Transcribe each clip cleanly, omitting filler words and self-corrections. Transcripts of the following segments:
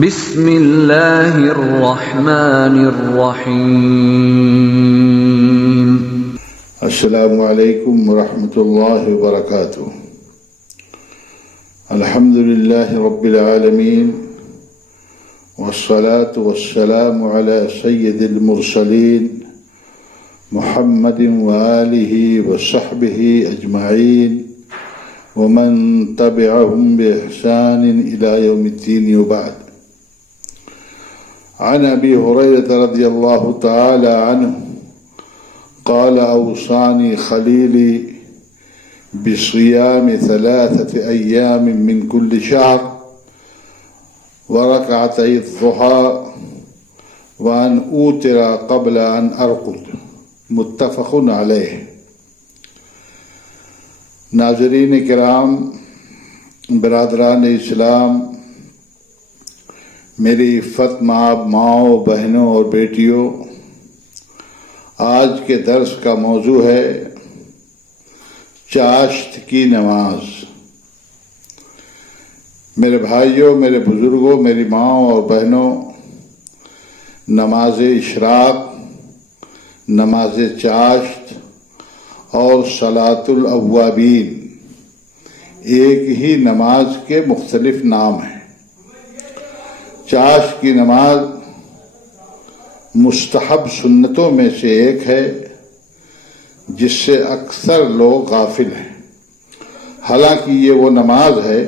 بسم اللہ الرحمن الرحیم۔ السلام علیکم ورحمۃ اللہ وبرکاتہ۔ الحمد للہ رب العالمین والصلاة والسلام علی سید المرسلین محمد وآلہ وصحبہ اجمعین ومن تبعهم بإحسان إلى يوم الدين وبعد۔ عن أبي هريرة رضي الله تعالى عنه قال أوصاني خليلي بصيام 3 أيام من كل شهر وركعتي الضحى وأن أوتر قبل أن أرقد، متفق عليه۔ ناظرین کرام، برادران اسلام، میری عفت مآب ماؤں، بہنوں اور بیٹیوں، آج کے درس کا موضوع ہے چاشت کی نماز۔ میرے بھائیوں، میرے بزرگوں، میری ماؤں اور بہنوں، نماز اشراق، نماز چاشت اور صلاۃ الاوابین ایک ہی نماز کے مختلف نام ہیں۔ چاشت کی نماز مستحب سنتوں میں سے ایک ہے جس سے اکثر لوگ غافل ہیں، حالانکہ یہ وہ نماز ہے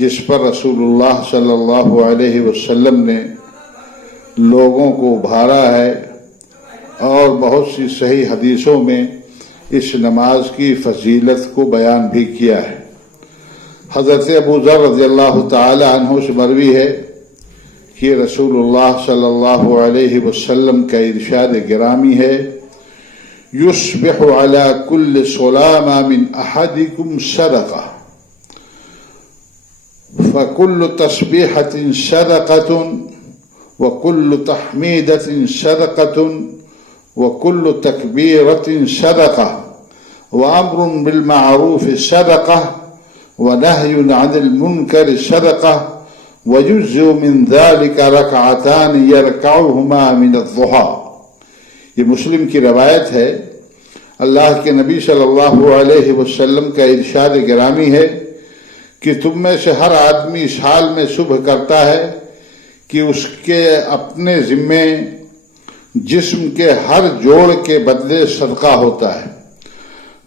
جس پر رسول اللہ صلی اللہ علیہ وسلم نے لوگوں کو ابھارا ہے اور بہت سی صحیح حدیثوں میں اس نماز کی فضیلت کو بیان بھی کیا ہے۔ حضرت ابو ذر رضی اللہ تعالی عنہ سے مروی ہے کہ رسول اللہ صلی اللہ علیہ وسلم کا ارشاد گرامی ہے: یصبح علی کل سلامہ من احدکم صدقہ فکل تسبیحۃ صدقۃ وکل تحمیدۃ صدقۃ وکل تکبیرۃ صدقہ وامر بالمعروف صدقہ ونہی عن المنکر صدقہ ویجزء من ذلک رکعتان یرکعہما من الضحی۔ یہ مسلم کی روایت ہے۔ اللہ کے نبی صلی اللہ علیہ وسلم کا ارشاد گرامی ہے کہ تم میں سے ہر آدمی اس حال میں صبح کرتا ہے کہ اس کے اپنے ذمے جسم کے ہر جوڑ کے بدلے صدقہ ہوتا ہے،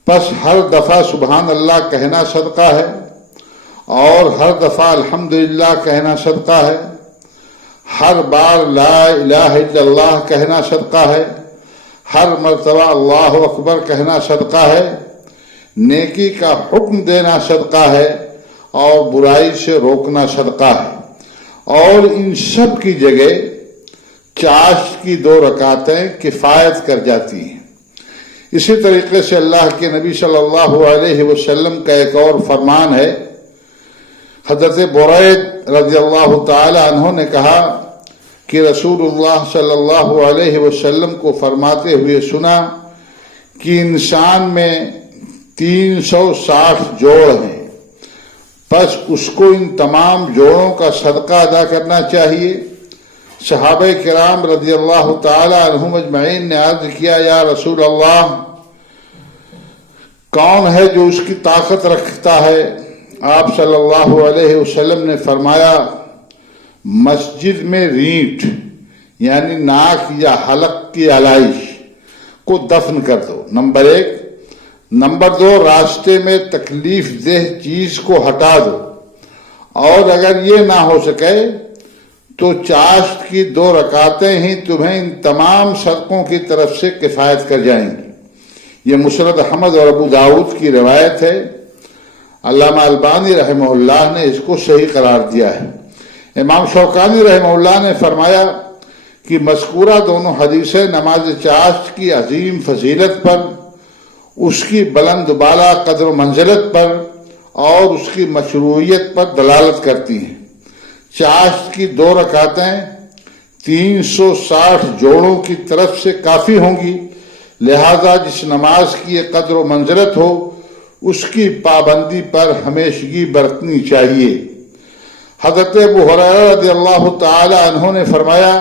پس ہر دفعہ سبحان اللہ کہنا صدقہ ہے اور ہر دفعہ الحمدللہ کہنا صدقہ ہے، ہر بار لا الہ الا اللہ کہنا صدقہ ہے، ہر مرتبہ اللہ اکبر کہنا صدقہ ہے، نیکی کا حکم دینا صدقہ ہے اور برائی سے روکنا صدقہ ہے، اور ان سب کی جگہ چاشت کی 2 رکعتیں کفایت کر جاتی ہیں۔ اسی طریقے سے اللہ کے نبی صلی اللہ علیہ وسلم کا ایک اور فرمان ہے۔ حضرت برید رضی اللہ تعالی عنہ نے کہا کہ رسول اللہ صلی اللہ علیہ وسلم کو فرماتے ہوئے سنا کہ انسان میں 360 جوڑ ہیں، پس اس کو ان تمام جوڑوں کا صدقہ ادا کرنا چاہیے۔ صحابہ کرام رضی اللہ تعالی عنہم اجمعین نے عرض کیا: یا رسول اللہ، کون ہے جو اس کی طاقت رکھتا ہے؟ آپ صلی اللہ علیہ وسلم نے فرمایا: مسجد میں رینٹ یعنی ناک یا حلق کی علائش کو دفن کر دو، نمبر 1۔ نمبر 2، راستے میں تکلیف دہ چیز کو ہٹا دو، اور اگر یہ نہ ہو سکے تو چاشت کی 2 رکعتیں ہی تمہیں ان تمام صدقوں کی طرف سے کفایت کر جائیں گی۔ یہ مسند احمد اور ابو داؤد کی روایت ہے۔ علامہ البانی رحمہ اللہ نے اس کو صحیح قرار دیا ہے۔ امام شوکانی رحمہ اللہ نے فرمایا کہ مذکورہ دونوں حدیثیں نماز چاشت کی عظیم فضیلت پر، اس کی بلند بالا قدر و منزلت پر اور اس کی مشروعیت پر دلالت کرتی ہیں۔ چاشت کی 2 رکعتیں 360 جوڑوں کی طرف سے کافی ہوں گی، لہذا جس نماز کی یہ قدر و منزلت ہو اس کی پابندی پر ہمیشگی برتنی چاہیے۔ حضرت ابو ہریرہ رضی اللہ تعالی عنہ نے فرمایا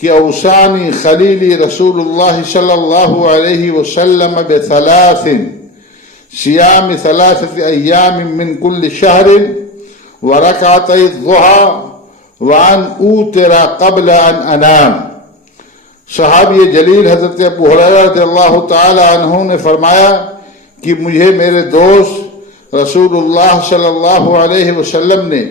کہ اوصانی خلیلی رسول اللہ صلی اللہ علیہ وسلم بثلاث صیام ثلاثة ایام من کل شہر ورکعتي الضحى وان اوتر قبل ان انام۔ صحابی جلیل حضرت ابو ہریرہ رضی اللہ تعالی عنہ نے فرمایا کہ مجھے میرے دوست رسول اللہ صلی اللہ علیہ وسلم نے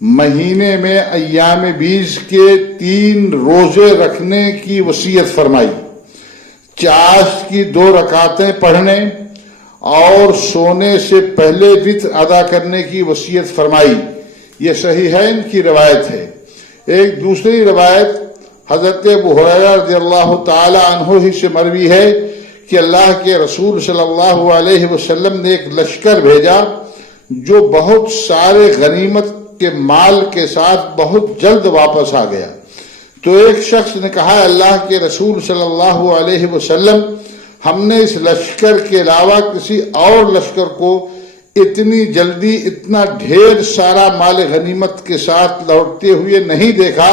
مہینے میں ایام بیس کے 3 روزے رکھنے کی وصیت فرمائی، چاشت کی 2 رکعتیں پڑھنے اور سونے سے پہلے وتر ادا کرنے کی وصیت فرمائی۔ یہ صحیحین کی روایت ہے۔ ایک دوسری روایت حضرت ابو ہریرہ رضی اللہ تعالی عنہ ہی سے مروی ہے کہ اللہ کے رسول صلی اللہ علیہ وسلم نے ایک لشکر بھیجا جو بہت سارے غنیمت کے مال کے ساتھ بہت جلد واپس آ گیا۔ تو ایک شخص نے کہا، اللہ کے رسول صلی اللہ علیہ وسلم، ہم نے اس لشکر کے علاوہ کسی اور لشکر کو اتنی جلدی اتنا ڈھیر سارا مال غنیمت کے ساتھ لوٹتے ہوئے نہیں دیکھا۔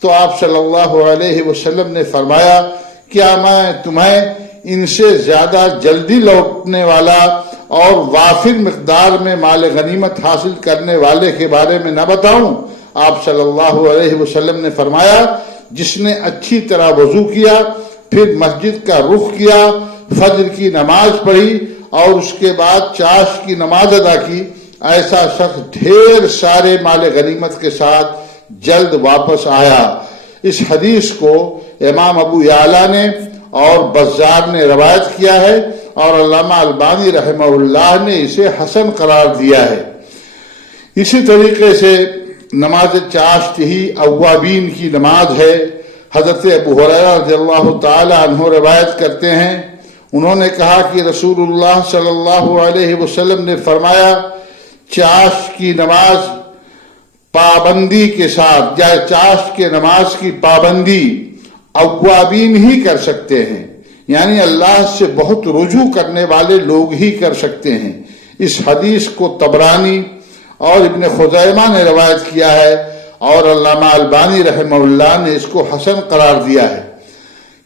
تو آپ صلی اللہ علیہ وسلم نے فرمایا، کیا میں تمہیں ان سے زیادہ جلدی لوٹنے والا اور وافر مقدار میں مال غنیمت حاصل کرنے والے کے بارے میں نہ بتاؤں؟ آپ صلی اللہ علیہ وسلم نے فرمایا، جس نے اچھی طرح وضو کیا، پھر مسجد کا رخ کیا، فجر کی نماز پڑھی اور اس کے بعد چاشت کی نماز ادا کی، ایسا شخص ڈھیر سارے مال غنیمت کے ساتھ جلد واپس آیا۔ اس حدیث کو امام ابو یعلا نے اور بزار نے روایت کیا ہے اور علامہ البانی رحمہ اللہ نے اسے حسن قرار دیا ہے۔ اسی طریقے سے نماز چاشت ہی اوابین کی نماز ہے۔ حضرت ابو ہریرہ رضی اللہ تعالی عنہ روایت کرتے ہیں، انہوں نے کہا کہ رسول اللہ صلی اللہ علیہ وسلم نے فرمایا، چاشت کی نماز پابندی کے ساتھ یا چاشت کے نماز کی پابندی اوابین ہی کر سکتے ہیں، یعنی اللہ سے بہت رجوع کرنے والے لوگ ہی کر سکتے ہیں۔ اس حدیث کو طبرانی اور ابن خزیمہ نے روایت کیا ہے اور علامہ البانی رحمہ اللہ نے اس کو حسن قرار دیا ہے۔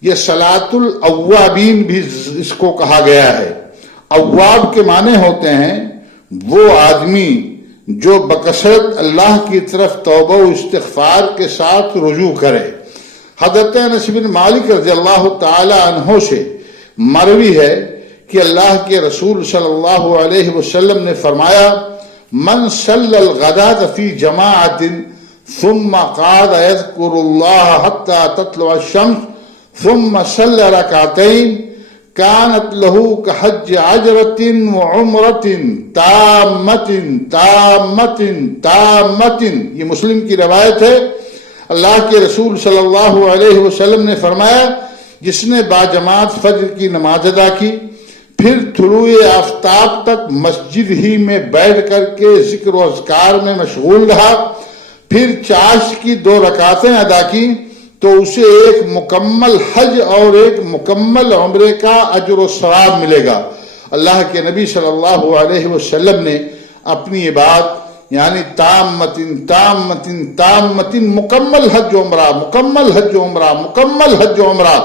یہ صلاۃ الاوابین بھی اس کو کہا گیا ہے۔ اواب کے معنی ہوتے ہیں وہ آدمی جو بکثرت اللہ کی طرف توبہ و استغفار کے ساتھ رجوع کرے۔ حضرت انس بن مالک رضی اللہ تعالی عنہ سے مروی ہے کہ اللہ کے رسول صلی اللہ علیہ وسلم نے فرمایا، من صلی الغداۃ فی جماعۃ ثم قعد يذكر الله حتى تطلع الشمس ثم صلى ركعتين كانت له كحج عجرة وعمرة تامة۔ یہ مسلم کی روایت ہے۔ اللہ کے رسول صلی اللہ علیہ وسلم نے فرمایا، جس نے باجماعت فجر کی نماز ادا کی، پھر طلوع آفتاب تک مسجد ہی میں بیٹھ کر کے ذکر و اذکار میں مشغول رہا، پھر چاشت کی 2 رکعتیں ادا کی، تو اسے ایک مکمل حج اور ایک مکمل عمرے کا اجر و ثواب ملے گا۔ اللہ کے نبی صلی اللہ علیہ وسلم نے اپنی بات یعنی تامتن مکمل حج و عمرہ، مکمل حج و عمرہ، مکمل حج و عمرہ،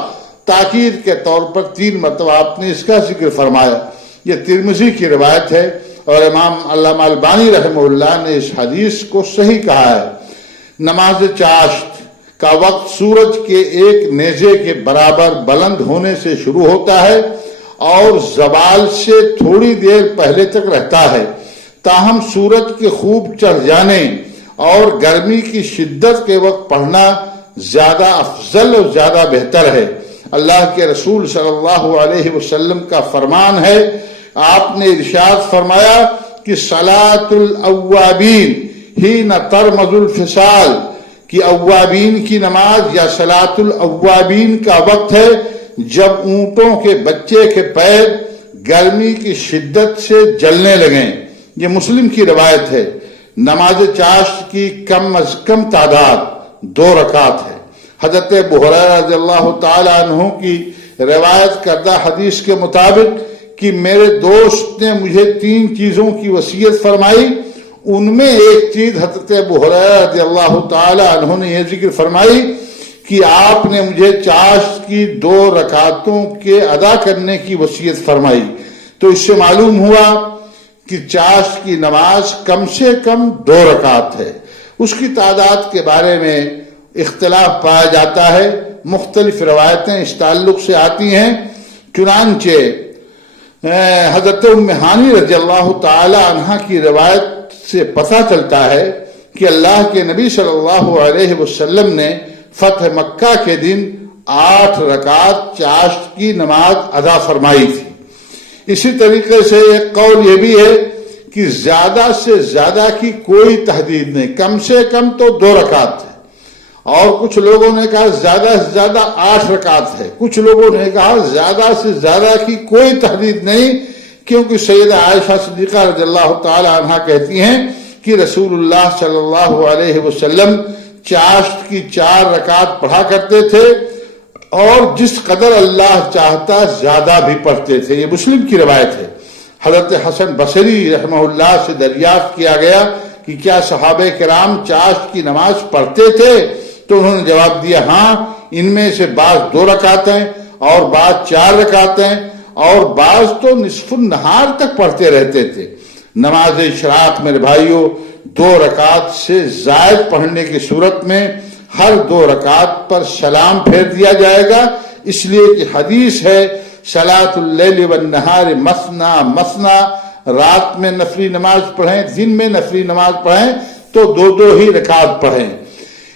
تاکید کے طور پر 3 مرتبہ آپ نے اس کا ذکر فرمایا۔ یہ ترمذی کی روایت ہے اور امام علامہ البانی رحمہ اللہ نے اس حدیث کو صحیح کہا ہے۔ نماز چاشت کا وقت سورج کے ایک نیزے کے برابر بلند ہونے سے شروع ہوتا ہے اور زوال سے تھوڑی دیر پہلے تک رہتا ہے، تاہم سورج کے خوب چڑھ جانے اور گرمی کی شدت کے وقت پڑھنا زیادہ افضل اور زیادہ بہتر ہے۔ اللہ کے رسول صلی اللہ علیہ وسلم کا فرمان ہے، آپ نے ارشاد فرمایا کہ صلاۃ الاوابین حین ترمض الفصال، کہ اوابین کی نماز یا صلاۃ الاوابین کا وقت ہے جب اونٹوں کے بچے کے پیر گرمی کی شدت سے جلنے لگیں۔ یہ مسلم کی روایت ہے۔ نماز چاشت کی کم از کم تعداد 2 رکعت ہے۔ حضرت ابو ہریرہ رضی اللہ تعالی عنہ کی روایت کردہ حدیث کے مطابق کہ میرے دوست نے مجھے 3 چیزوں کی وصیت فرمائی، ان میں ایک چیز حضرت ابو ہریرہ رضی اللہ تعالی عنہ نے یہ ذکر فرمائی کہ آپ نے مجھے چاشت کی 2 رکعتوں کے ادا کرنے کی وصیت فرمائی۔ تو اس سے معلوم ہوا کہ چاشت کی نماز کم سے کم 2 رکعت ہے۔ اس کی تعداد کے بارے میں اختلاف پایا جاتا ہے، مختلف روایتیں اس تعلق سے آتی ہیں۔ چنانچہ حضرت ام ہانی رضی اللہ تعالی عنہ کی روایت سے پتہ چلتا ہے کہ اللہ کے نبی صلی اللہ علیہ وسلم نے فتح مکہ کے دن 8 رکعت چاشت کی نماز ادا فرمائی تھی۔ اسی طریقے سے ایک قول یہ بھی ہے کہ زیادہ سے زیادہ کی کوئی تحدید نہیں، کم سے کم تو 2 رکعت ہے، اور کچھ لوگوں نے کہا زیادہ سے زیادہ 8 رکعت ہے، کچھ لوگوں نے کہا زیادہ سے زیادہ کی کوئی تحدید نہیں، کیونکہ سیدہ عائشہ صدیقہ رضی اللہ تعالی عنہ کہتی ہیں کہ رسول اللہ صلی اللہ علیہ وسلم چاشت کی 4 رکعت پڑھا کرتے تھے، اور جس قدر اللہ چاہتا زیادہ بھی پڑھتے تھے۔ یہ مسلم کی روایت ہے۔ حضرت حسن بصری رحمہ اللہ سے دریافت کیا گیا کہ کیا صحابہ کرام چاشت کی نماز پڑھتے تھے؟ تو انہوں نے جواب دیا ہاں، ان میں سے بعض 2 رکعتیں اور بعض 4 رکعتیں اور بعض تو نصف النہار تک پڑھتے رہتے تھے۔ نماز اشراق میرے بھائیوں 2 رکعت سے زائد پڑھنے کی صورت میں ہر 2 رکعت پر سلام پھیر دیا جائے گا، اس لیے کہ حدیث ہے صلاۃ اللیل والنہار مثنا مثنا، رات میں نفلی نماز پڑھیں، دن میں نفلی نماز پڑھیں تو 2 ہی رکعت پڑھیں۔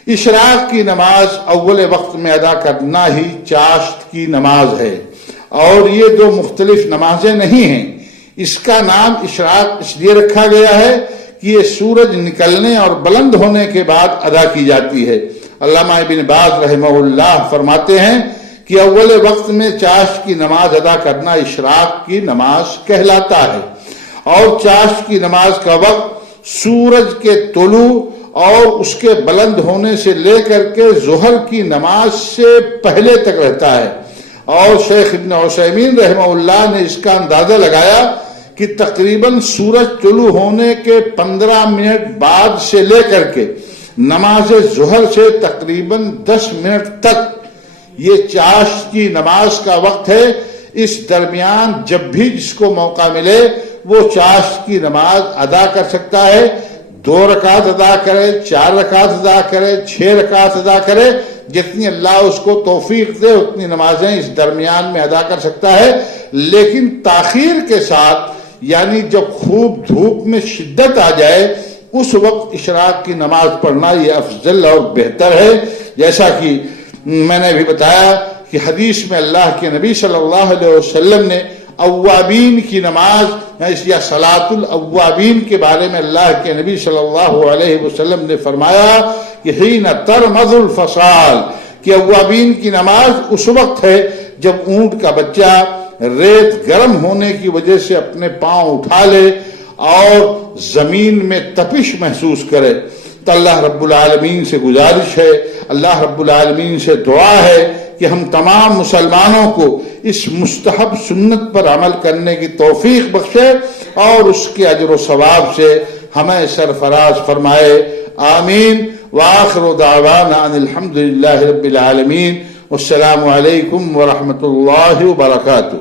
اشراق کی نماز اول وقت میں ادا کرنا ہی چاشت کی نماز ہے، اور یہ 2 مختلف نمازیں نہیں ہیں۔ اس کا نام اشراق اس لیے رکھا گیا ہے کہ یہ سورج نکلنے اور بلند ہونے کے بعد ادا کی جاتی ہے۔ علامہ ابن باز رحمہ اللہ فرماتے ہیں کہ اول وقت میں چاشت کی نماز ادا کرنا اشراق کی نماز کہلاتا ہے، اور چاشت کی نماز کا وقت سورج کے طلوع اور اس کے بلند ہونے سے لے کر کے ظہر کی نماز سے پہلے تک رہتا ہے۔ اور شیخ ابن عثیمین رحمہ اللہ نے اس کا اندازہ لگایا کہ تقریباً سورج طلوع ہونے کے 15 منٹ بعد سے لے کر کے نماز ظہر سے تقریباً 10 منٹ تک یہ چاشت کی نماز کا وقت ہے۔ اس درمیان جب بھی جس کو موقع ملے وہ چاشت کی نماز ادا کر سکتا ہے، 2 رکعت ادا کرے، 4 رکعت ادا کرے، 6 رکعت ادا کرے، جتنی اللہ اس کو توفیق دے اتنی نمازیں اس درمیان میں ادا کر سکتا ہے۔ لیکن تاخیر کے ساتھ، یعنی جب خوب دھوپ میں شدت آ جائے اس وقت اشراق کی نماز پڑھنا یہ افضل اور بہتر ہے۔ جیسا کہ میں نے بھی بتایا کہ حدیث میں اللہ کے نبی صلی اللہ علیہ وسلم نے اوابین کی نماز یا صلاۃ الاوابین کے بارے میں اللہ کے نبی صلی اللہ علیہ وسلم نے فرمایا کہ حین ترمض الفصال، کہ اوابین کی نماز اس وقت ہے جب اونٹ کا بچہ ریت گرم ہونے کی وجہ سے اپنے پاؤں اٹھا لے اور زمین میں تپش محسوس کرے۔ تو اللہ رب العالمین سے گزارش ہے، اللہ رب العالمین سے دعا ہے کہ ہم تمام مسلمانوں کو اس مستحب سنت پر عمل کرنے کی توفیق بخشے اور اس کے اجر و ثواب سے ہمیں سرفراز فرمائے، آمین۔ وآخر دعوانا ان الحمد للہ رب العالمین، والسلام علیکم ورحمۃ اللہ وبرکاتہ۔